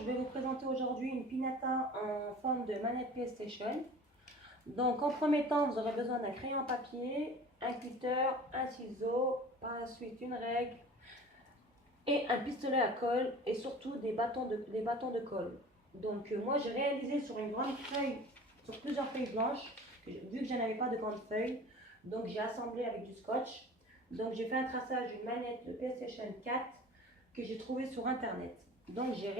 je vais vous présenter aujourd'hui une pinata en forme de manette PlayStation. Donc en premier temps, vous aurez besoin d'un crayon à papier, un cutter, un ciseau, par la suite une règle et un pistolet à colle et surtout des bâtons de colle. Donc moi j'ai réalisé sur une grande feuille, sur plusieurs feuilles blanches, vu que je n'avais pas de grande feuille, donc j'ai assemblé avec du scotch. Donc j'ai fait un traçage d'une manette de PlayStation 4 que j'ai trouvé sur internet. Donc j'ai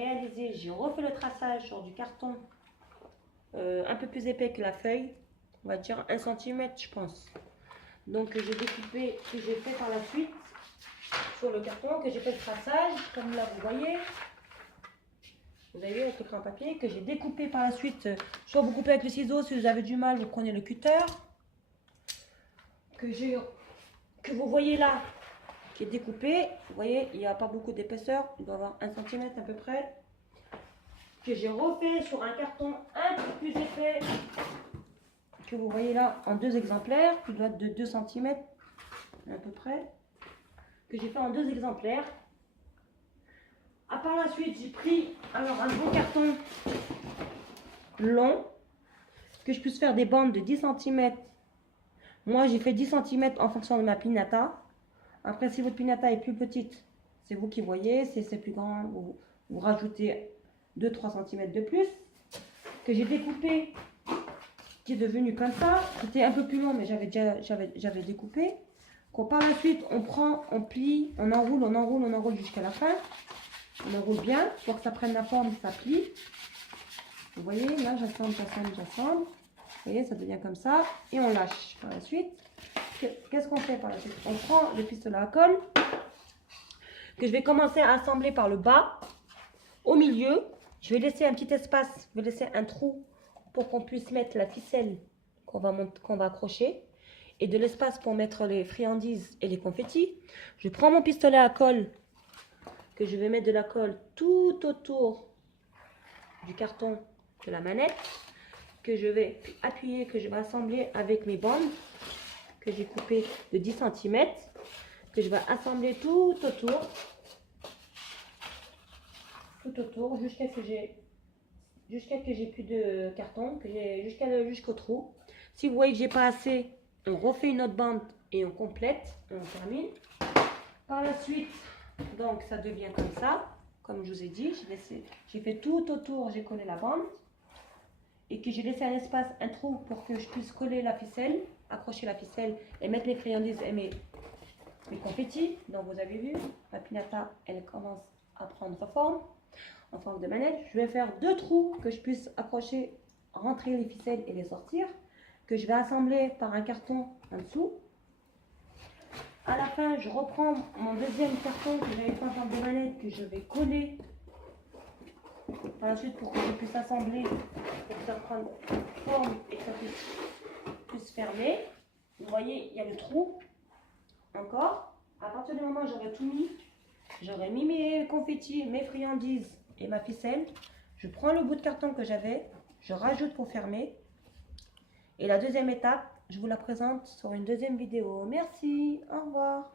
refait le traçage sur du carton un peu plus épais que la feuille, on va dire 1 cm je pense. Donc j'ai découpé, que j'ai fait par la suite sur le carton, que j'ai fait le traçage, comme là vous voyez. Vous avez vu avec le crayon papier, que j'ai découpé par la suite, soit vous coupez avec le ciseau, si vous avez du mal vous prenez le cutter. Que vous voyez là, qui est découpé, vous voyez il n'y a pas beaucoup d'épaisseur, il doit avoir 1 cm à peu près. Que j'ai refait sur un carton un peu plus épais, que vous voyez là en 2 exemplaires, qui doit être de 2 cm à peu près, que j'ai fait en 2 exemplaires. Par la suite j'ai pris alors un gros carton long, que je puisse faire des bandes de 10 cm. Moi j'ai fait 10 cm en fonction de ma pinata. Après si votre pinata est plus petite, c'est vous qui voyez, si c'est plus grand, vous rajoutez 2-3 cm de plus, que j'ai découpé, qui est devenu comme ça. C'était un peu plus long mais j'avais découpé. Par la suite on prend, on plie, on enroule jusqu'à la fin. On enroule bien pour que ça prenne la forme, ça plie. Vous voyez là, j'assemble. Vous voyez, ça devient comme ça et on lâche. Par la suite, qu'est-ce qu'on fait par la suite? On prend le pistolet à colle que je vais commencer à assembler par le bas. Au milieu, je vais laisser un petit espace, je vais laisser un trou pour qu'on puisse mettre la ficelle qu'on va accrocher, et de l'espace pour mettre les friandises et les confettis. Je prends mon pistolet à colle, que je vais mettre de la colle tout autour du carton de la manette, que je vais appuyer, que je vais assembler avec mes bandes que j'ai coupées de 10 cm, que je vais assembler tout autour jusqu'à ce que j'ai plus de carton, jusqu'au trou. Si vous voyez que j'ai pas assez, on refait une autre bande et on complète et on termine. Par la suite, donc ça devient comme ça, comme je vous ai dit, j'ai fait tout autour, j'ai collé la bande et que j'ai laissé un espace, un trou pour que je puisse coller la ficelle, accrocher la ficelle et mettre les friandises et mes confettis. Donc vous avez vu, ma pinata elle commence à prendre forme, en forme de manette. Je vais faire 2 trous que je puisse accrocher, rentrer les ficelles et les sortir, que je vais assembler par un carton en dessous. À la fin, je reprends mon deuxième carton que j'avais fait en forme de manette, que je vais coller par la suite pour que je puisse assembler, pour que ça prenne forme et que ça puisse fermer. Vous voyez, il y a le trou encore. À partir du moment où j'aurai tout mis, j'aurai mis mes confettis, mes friandises et ma ficelle. Je prends le bout de carton que j'avais, je rajoute pour fermer. Et la deuxième étape, je vous la présente sur une deuxième vidéo. Merci, au revoir.